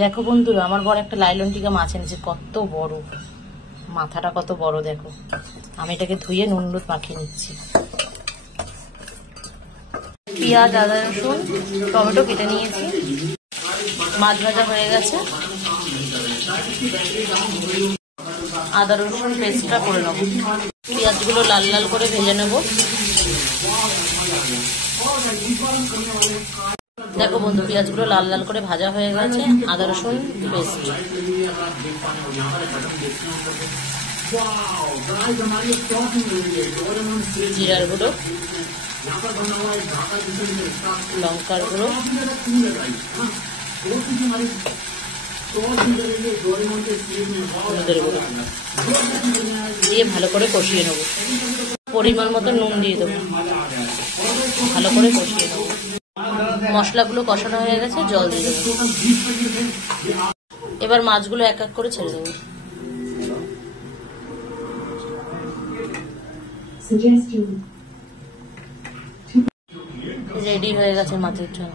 দেখো বন্ধুরা, আমার বড় একটা লাইলন টিকা মাছ এনেছে, কত বড়, মাথাটা কত বড় দেখো। আমি এটাকে ধুয়ে নুন হলুদ মাখিয়ে নিচ্ছি। পেঁয়াজ, আদা, রসুন, টমেটো কেটে নিয়েছি। মাছ ভাজা হয়ে গেছে, আদা রসুন পেস্টটা করে নেব। পেঁয়াজগুলো লাল লাল করে ভেজে নেব। দেখো বন্ধু, পেঁয়াজগুলো লাল লাল করে ভাজা হয়ে গেছে। আদা রসুন পেস্ট, জিরার গুঁড়ো, লঙ্কার গুঁড়ো, হলুদের গুঁড়ো দিয়ে ভালো করে কষিয়ে নেব। পরিমাণ মতো নুন দিয়ে দেবো, ভালো করে কষিয়ে নেব। মশলাগুলো কষানো হয়ে গেছে, জল দিয়ে দেবো। এবার মাছগুলো এক এক করে ছেড়ে দেবো। রেডি হয়ে গেছে মাছের ঝোল।